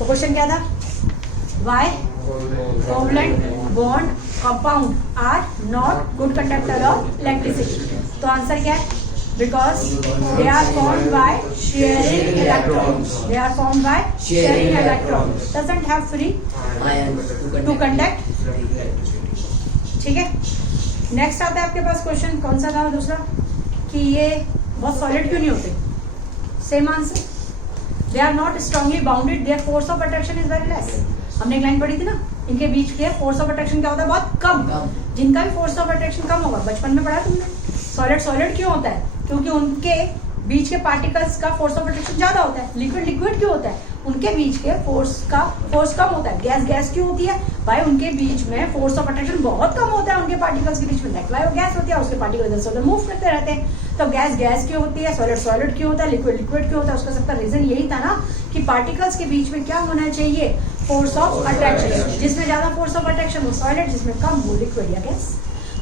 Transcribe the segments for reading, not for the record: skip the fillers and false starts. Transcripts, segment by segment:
तो क्वेश्चन क्या था? Why covalent bond compound are not good conductor of electricity? तो आंसर क्या है? Because they are formed by sharing electrons. They are formed by sharing electrons. Doesn't have free to conduct. ठीक है. Next आता है आपके पास क्वेश्चन, कौन सा था दूसरा, कि ये बहुत सॉलिड क्यों नहीं होते? Same answer, they are not strongly bounded, their force of attraction is very less. हमने एक लाइन पढ़ी थी ना, इनके बीच के फोर्स ऑफ अट्रैक्शन क्या होता है? बहुत कम. जिनका भी फोर्स ऑफ अट्रैक्शन कम होगा, बचपन में पढ़ा तुमने. सॉलिड सॉलिड क्यों होता है? क्योंकि उनके बीच के पार्टिकल्स का फोर्स ऑफ अट्रैक्शन ज्यादा होता है. लिक्विड लिक्विड क्यों होता है? उनके बीच के फोर्स कम होता है. गैस गैस क्यों होती है? भाई उनके बीच में फोर्स ऑफ अट्रैक्शन बहुत कम होता है उनके पार्टिकल्स के बीच में. दैट्स व्हाई वो गैस होती है, उसके पार्टिकल इधर से उधर मूव करते रहते हैं. तो गैस गैस क्यों होती है? सॉलिड सॉलिड क्यों होता है? लिक्विड लिक्विड क्यों होता है? उसका सबका रीजन यही था ना कि पार्टिकल्स के बीच में क्या होना चाहिए? Force of attraction. जिसमें ज्यादा फोर्स ऑफ अट्रैक्शन वो सॉलिड, जिसमें कम वो लिक्विड या गैस.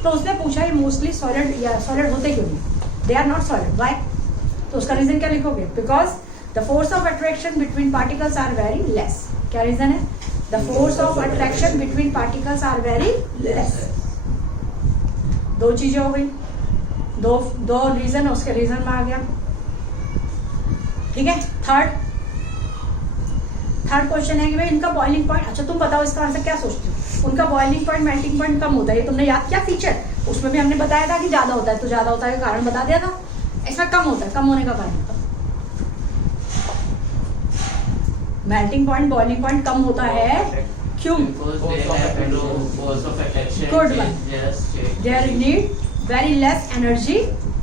तो उसने पूछा ये मोस्टली सॉलिड या सॉलिड होते क्यों नहीं? They are not solid. Why? तो उसका रीजन क्या लिखोगे? Because the force of attraction between particles are very less. क्या रीजन है? The force of attraction between particles are very less. दो चीजें हो गई, दो रीजन उसके रीजन में आ गया. ठीक है. थर्ड क्वेश्चन है कि भाई इनका बॉइलिंग पॉइंट, अच्छा तुम बताओ इसका आंसर क्या सोचते हो? उनका बॉइलिंग पॉइंट मेल्टिंग पॉइंट कम होता है, ये तुमने याद किया फीचर? उसमें भी हमने बताया था कि ज्यादा होता है, तो ज्यादा होता है का कारण बता दिया था. इसमें कम होता है, कम होने का कारण मेल्टिंग पॉइंट बॉइलिंग पॉइंट कम होता है. क्यों? Good one. There need very less energy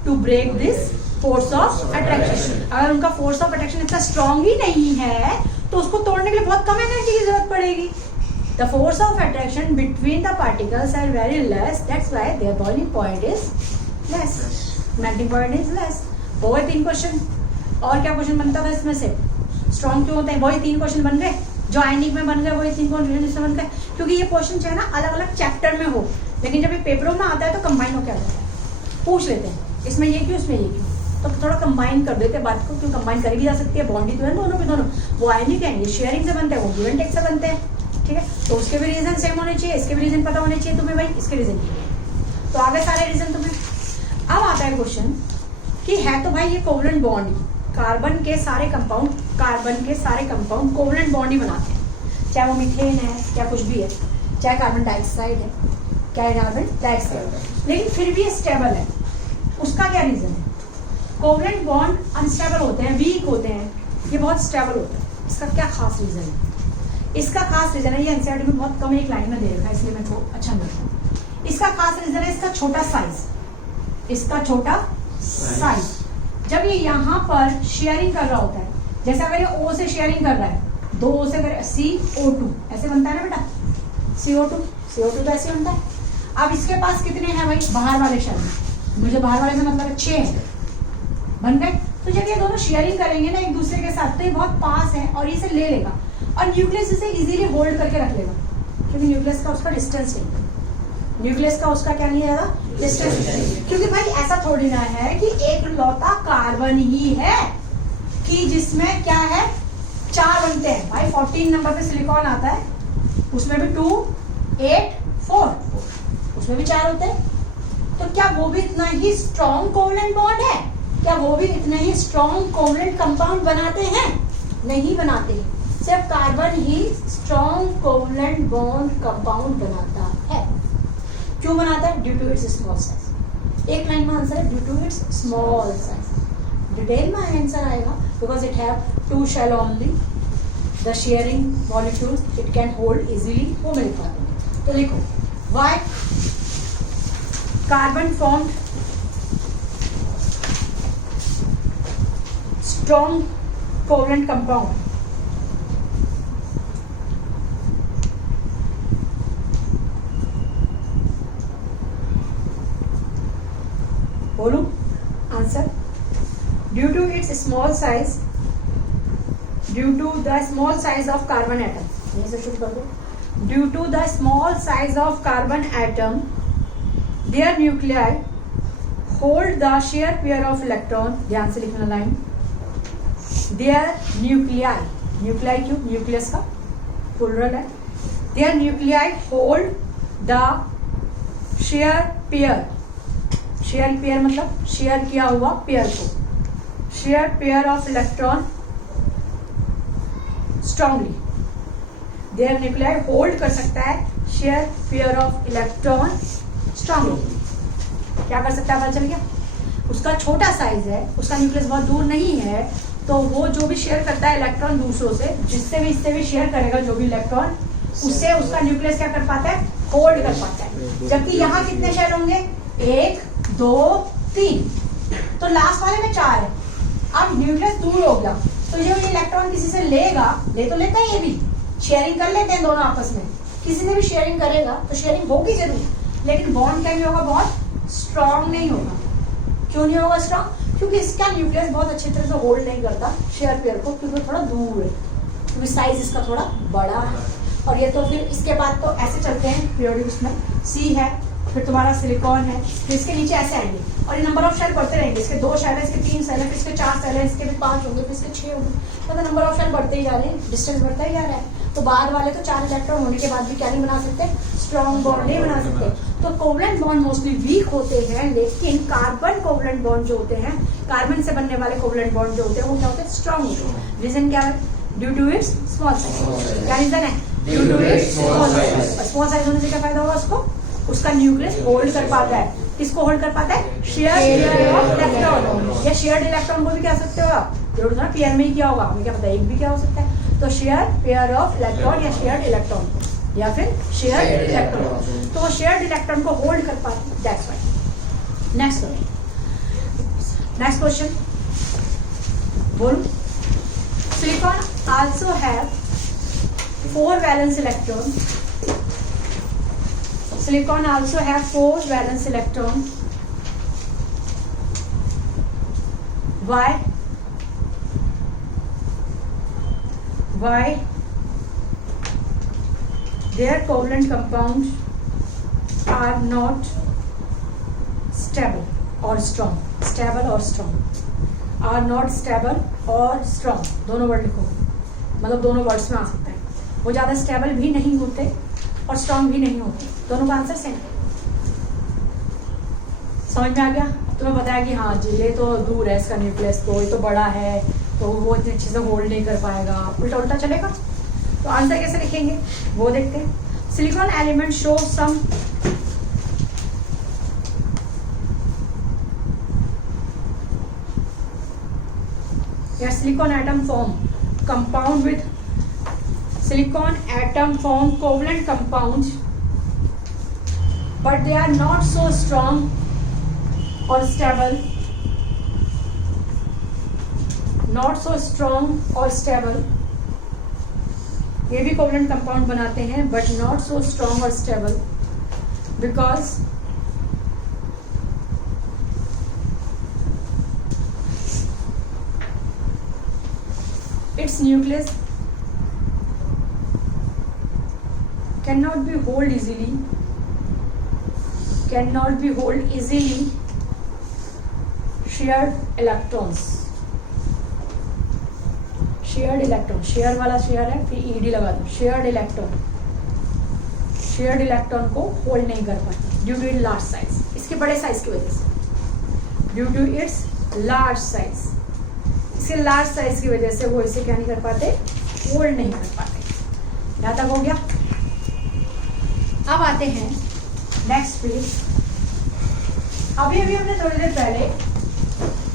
to break this force of attraction. अगर उनका फोर्स ऑफ अट्रैक्शन इतना स्ट्रांग ही नहीं है तो उसको तोड़ने के लिए बहुत कम एनर्जी की जरूरत पड़ेगी. The force of attraction between the particles are very less. That's why their boiling point is less. Melting point is less. वो गए 3 क्वेश्चन. और क्या क्वेश्चन बनता था इसमें से? स्ट्रॉन्ग क्यों होते हैं? वही 3 क्वेश्चन बन गए जो आयनिक में बन गए, वही 3 क्वेश्चन इसमें बन गए. क्योंकि ये क्वेश्चन चाहे ना अलग अलग चैप्टर में हो, लेकिन जब ये पेपरों में आता है तो कंबाइन होकर आता है. पूछ लेते हैं इसमें ये क्यों, इसमें ये क्यों, तो थोड़ा कंबाइन कर देते हैं बात को. क्यों कंबाइन करी भी जा सकती है, बॉन्डी तो है दोनों के दोनों. वो आयनिक है, ये शेयरिंग से बनते हैं, वो गिव एंड टेक से बनते हैं. ठीक है. तो उसके भी रीजन सेम होने चाहिए, इसके भी रीजन पता होने चाहिए तुम्हें. भाई इसके रीजन तो आगे सारे रीजन तुम्हें. अब आता है क्वेश्चन कि है तो भाई ये कोवलेंट बॉन्ड, कार्बन के सारे कंपाउंड कोवलेंट बॉन्ड ही बनाते हैं. चाहे वो मीथेन है, क्या कुछ भी है, चाहे कार्बन डाइऑक्साइड है, क्या कार्बन डाइऑक्साइड, लेकिन फिर भी स्टेबल है. उसका क्या रीजन है? कोवलेंट बॉन्ड अनस्टेबल होते हैं, वीक होते हैं, ये बहुत स्टेबल होते हैं. इसका क्या खास रीजन है? इसका खास रीजन है, ये एनसीईआरटी में बहुत कम एक लाइन में दे रखा है, इसलिए मैं को अच्छा नहीं लगता. इसका खास रीजन है इसका छोटा साइज. इसका छोटा साइज. जब ये यहाँ पर शेयरिंग कर रहा होता है, जैसे अगर ये O से शेयरिंग कर रहा है, 2 O से अगर CO2 ऐसे बनता है ना बेटा, CO2 तो ऐसे बनता है. अब इसके पास कितने हैं भाई बाहर वाले शेल में? मुझे बाहर वाले से मतलब 6 है, बन गए. तो जब ये दोनों शेयरिंग करेंगे ना एक दूसरे के साथ, तो ये बहुत पास है और इसे ले लेगा और न्यूक्लियस इसे इजीली होल्ड करके रख लेगा, क्योंकि न्यूक्लियस का उसका डिस्टेंस नहीं है. न्यूक्लियस का उसका क्या नहीं है डिस्टेंस. क्योंकि भाई ऐसा थोड़ी ना है कि एक लौता कार्बन ही है कि जिसमें क्या है 4 बनते हैं. भाई 14 नंबर पे सिलिकॉन आता है, उसमें भी 2, 8, 4, उसमें भी 4 होते हैं. तो क्या वो भी इतना ही स्ट्रॉन्ग कोवलेंट बॉन्ड है? क्या वो भी इतना ही स्ट्रॉन्ग कोवलेंट कंपाउंड बनाते हैं? नहीं बनाते. सिर्फ कार्बन ही स्ट्रॉन्ग कोवलेंट बॉन्ड कंपाउंड बनाता है. क्यों बनाता है? Due to its small size. एक लाइन में आंसर है due to its small size. Detail में आंसर आएगा because it have 2 shell only. The sharing molecules it can hold easily. वो मैं लिखवा दूंगी. तो लिखो why carbon formed strong covalent compound. बोलो answer. Due to its small size, due to the small size of carbon atom. यहीं से शुरू कर दो. Due to the small size of carbon atom, their nuclei hold the share pair of electron. ध्यान से लिखना line. Their nuclei nuclei क्यों? Nucleus का प्लूरल है। Their nuclei hold the share pair. Share pair मतलब शेयर किया हुआ pair को, share pair of electron strongly. Their nuclei hold कर सकता है share pair of electron strongly. क्या कर सकता है पता चल गया? उसका छोटा साइज है, उसका न्यूक्लियस बहुत दूर नहीं है, तो वो जो भी शेयर करता है इलेक्ट्रॉन दूसरों से, जिससे भी इससे भी शेयर करेगा जो भी इलेक्ट्रॉन, उससे उसका न्यूक्लियस क्या कर पाता है? होल्ड कर पाता है। जबकि यहाँ कितने शेयर होंगे? 1 2 3, तो लास्ट वाले में 4 है। अब न्यूक्लियस दूर हो गया तो ये इलेक्ट्रॉन किसी से लेगा, ले तो लेता है, ये भी शेयरिंग कर लेते हैं दोनों आपस में, किसी से भी शेयरिंग करेगा तो शेयरिंग होगी जरूर, लेकिन बॉन्ड क्या नहीं होगा? बहुत स्ट्रांग नहीं होगा। क्यों नहीं होगा स्ट्रांग? क्योंकि इसका न्यूक्लियस बहुत अच्छी तरह से होल्ड नहीं करता शेयर पेयर को, क्योंकि थोड़ा दूर है, क्योंकि साइज इसका थोड़ा बड़ा है। और ये तो फिर इसके बाद तो ऐसे चलते हैं पीरियोडिक में, सी है, फिर तुम्हारा सिलिकॉन है, फिर इसके नीचे ऐसे आएंगे और ये नंबर ऑफ शेल बढ़ते रहेंगे। इसके 2 शेल है, इसके 3 शेल है, फिर इसके 4 शेल है, इसके भी 5 होंगे, फिर इसके 6 होंगे, मतलब नंबर ऑफ शेल बढ़ते ही जा रहे हैं, डिस्टेंस बढ़ता ही जा रहा है। तो बाद वाले तो 4 इलेक्ट्रॉन होने के बाद भी क्या नहीं बना सकते? स्ट्रॉन्ग बॉन्ड नहीं बना सकते। तो कोवलेंट बॉन्ड मोस्टली वीक होते हैं, लेकिन कार्बन कोवलेंट बॉन्ड जो होते हैं, कार्बन से बनने वाले कोवलेंट बॉन्ड जो होते हैं, वो क्या होते हैं? स्ट्रॉन्ग होते हैं। रीजन क्या है? Due to its small size. क्या रीजन है? Due to its small size. Small size होने से क्या फायदा होगा उसको? उसका न्यूक्लियस होल्ड कर पाता है। किसको होल्ड कर पाता है? Share of electron. या शेयर्ड इलेक्ट्रॉन को भी कह सकते हो आप, जरूर ना पेयर में ही क्या होगा, हमें क्या पता है, एक भी क्या हो सकता है। तो शेयर पेयर ऑफ इलेक्ट्रॉन या शेयर्ड इलेक्ट्रॉन या फिर शेयर इलेक्ट्रॉन, तो वो शेयर्ड इलेक्ट्रॉन को होल्ड कर पाते हैं, दैट्स व्हाई। नेक्स्ट क्वेश्चन बोलो। Silicon also have 4 valence electron. Silicon also have 4 valence electron. Why? Their covalent compounds are not stable or strong. Stable or strong. Are not stable or strong. दोनों word लिखो, मतलब दोनों words में आ सकता है। वो ज्यादा स्टेबल भी नहीं होते और स्ट्रॉन्ग भी नहीं होते, दोनों का आंसर सेम। समझ में आ गया? तुम्हें बताया कि हाँ जी ये तो दूर है इसका न्यूक्लियस, तो ये तो बड़ा है तो वो इतनी अच्छे से होल्ड नहीं कर पाएगा, उल्टा उल्टा चलेगा। तो आंसर कैसे लिखेंगे वो देखते हैं। सिलिकॉन एलिमेंट शो सम या silicon atom form compound with silicon atom form covalent compounds, but they are not so strong or stable. Not so strong or stable. ये भी covalent compound बनाते हैं, but not so strong or stable because its nucleus cannot be hold easily shared electrons. Share वाला share है, फिर ED लगा दो, shared electron को होल्ड नहीं कर पाती due to its large size, इसके बड़े साइज की वजह से। Due to its large size, इसके लार्ज साइज की वजह से वो इसे क्या नहीं कर पाते? होल्ड नहीं कर पाते। यहाँ तक हो गया। अब आते हैं नेक्स्ट पेज। अभी हमने थोड़ी देर पहले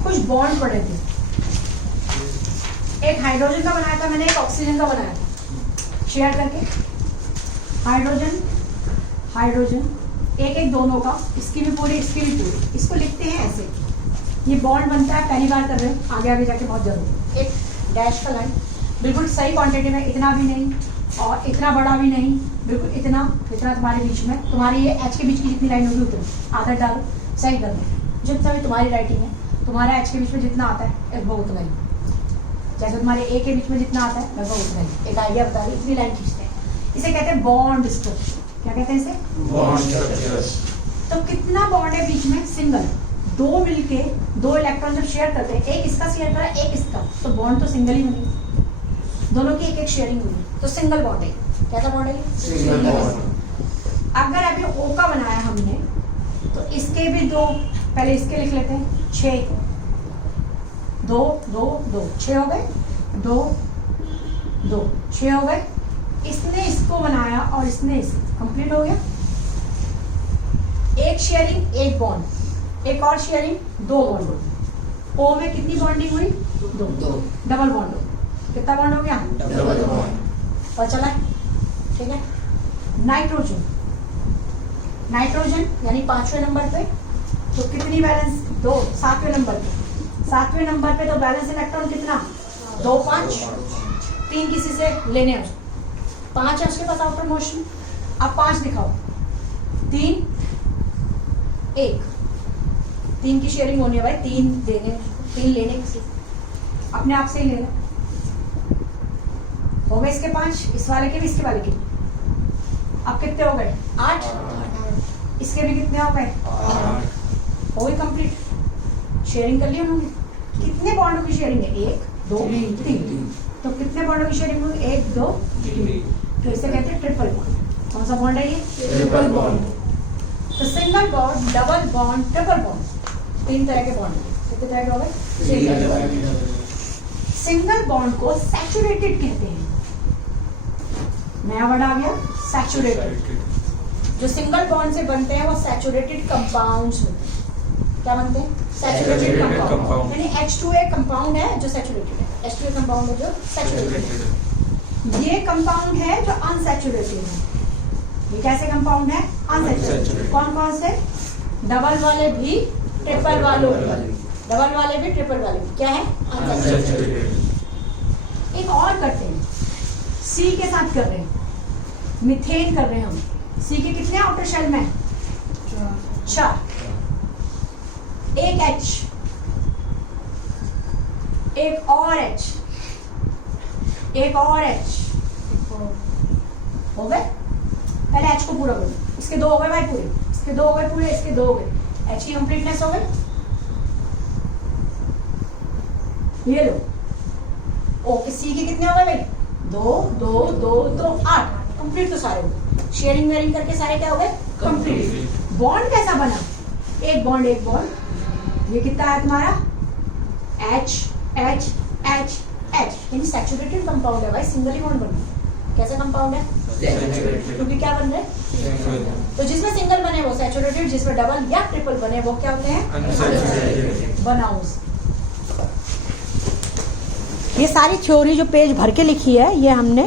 कुछ बॉन्ड पढ़े थे। एक हाइड्रोजन का बनाया था मैंने, एक ऑक्सीजन का बनाया था शेयर करके। हाइड्रोजन एक दोनों का, इसकी भी पूरी इसकी भी पूरी। इसको लिखते हैं ऐसे, ये बॉन्ड बनता है, पहली बार कर रहे हैं, आगे आगे जाके बहुत जरूरी। एक डैश का लाइन बिल्कुल सही क्वांटिटी में, इतना भी नहीं और इतना बड़ा भी नहीं, बिल्कुल इतना तुम्हारे बीच में, तुम्हारी ये एच के बीच की जितनी लाइन होगी उतनी आधा डालो, सही कर दो। जितना भी तुम्हारी राइटिंग है, तुम्हारा एच के बीच में जितना आता है लगभग उतना ही, जैसे तुम्हारे ए के बीच में जितना आता है लगभग उतना ही। एक आइडिया बता रही, इतनी लाइन खींचते हैं, इसे कहते हैं बॉन्ड स्ट्रक्चर। क्या कहते हैं इसे? Bond structure. तो कितना बॉन्ड है बीच में? सिंगल। 2 मिलके 2 इलेक्ट्रॉन जब शेयर करते हैं, एक इसका शेयर करा एक इसका, तो बॉन्ड तो सिंगल ही बनेगा। दोनों एक एक शेयरिंग हुई है, तो सिंगल बॉन्ड है। कैसा बॉन्ड है? Single bond. अगर अभी O का बनाया हमने, तो इसके भी दो, पहले इसके लिख लेते हैं, 6, 2 2 2, 6 हो गए, 2 2, 6 हो गए। इसने इसको बनाया और इसने इसको, कंप्लीट हो गया। एक शेयरिंग एक बॉन्ड, एक और शेयरिंग 2 बॉन्ड। O में कितनी बॉन्डिंग हुई? 2। डबल बॉन्ड हो, कितना बॉन्ड हो गया? Double bond. और चला, ठीक है। नाइट्रोजन, नाइट्रोजन यानी 5वें नंबर पे, तो कितनी बैलेंस? 2। 7वें नंबर पे, 7वें नंबर पे तो बैलेंस इलेक्ट्रॉन कितना? 2 5, 3 किसी से लेने हैं, 5 है उसके पास आउटर मोशन। अब 5 दिखाओ, 3 1, 3 की शेयरिंग होनी है भाई, 3 देने, 3 लेने किसी से, अपने आप से ही लेना। हो गए इसके 5, इस वाले के भी, इसके वाले के भी। अब कितने हो गए? 8। इसके भी कितने हो गए? 8। हो गई कंप्लीट। शेयरिंग कर ली उन्होंने। कितने बॉन्डों की शेयरिंग है? 1 2 3। तो कितने बॉन्डों की शेयरिंग हुई? 1 2 3। तो इसे कहते हैं ट्रिपल बॉन्ड। कौन सा बॉन्ड है ये? Triple bond. तो single bond, double bond, triple bond, 3 तरह के बॉन्ड। कितने तरह के हो गए? सिंगल बॉन्ड को सैचुरेटेड कहते हैं। नया वर्ड आ गया, सैचुरेटेड। जो सिंगल बॉन्ड से बनते हैं वो सैचुरेटेड कंपाउंड्स होते हैं। क्या बनते हैं? Saturated compound. यानी H2A कंपाउंड है जो सैचुरेटेड है, H2A कंपाउंड है जो सैचुरेटेड है। ये कंपाउंड है जो अनसैचुरेटेड है। ये कैसे कंपाउंड है? अनसैचुरेटेड। कौन कौन से? डबल वाले भी, ट्रिपल वालों भी। डबल वाले भी, ट्रिपल वाले भी क्या है? अनसैचुरेटेड। एक और करते हैं, C के साथ कर रहे हैं, मिथेन कर रहे हैं हम। C के कितने आउटर शेल में? 4। एक H, एक और H, एक और H। हो गए? पहले H को पूरा करो। इसके 2 हो गए भाई पूरे, इसके 2 हो गए पूरे, इसके 2 हो गए। H की कंप्लीटनेस हो गई। ये लो, ओके। C के कितने हो गए भाई? 2 2 2 2 8। कंप्लीट तो सारे हो गए। शेयरिंग वेयरिंग करके सारे क्या हो गए? कंप्लीट। बॉन्ड कैसा बना? एक बॉन्ड एक बॉन्ड। ये कितना है तुम्हारा? H H H H, यानी सैचुरेटेड कंपाउंड है भाई, सिंगल ही बॉन्ड बना। कैसा कंपाउंड है? क्योंकि क्या बन रहे हैं? तो जिसमें सिंगल बने वो सैचुरेटेड, जिसमें डबल या ट्रिपल बने वो क्या होते हैं? अनसैचुरेटेड। बनाओ। ये सारी थ्योरी जो पेज भर के लिखी है, ये हमने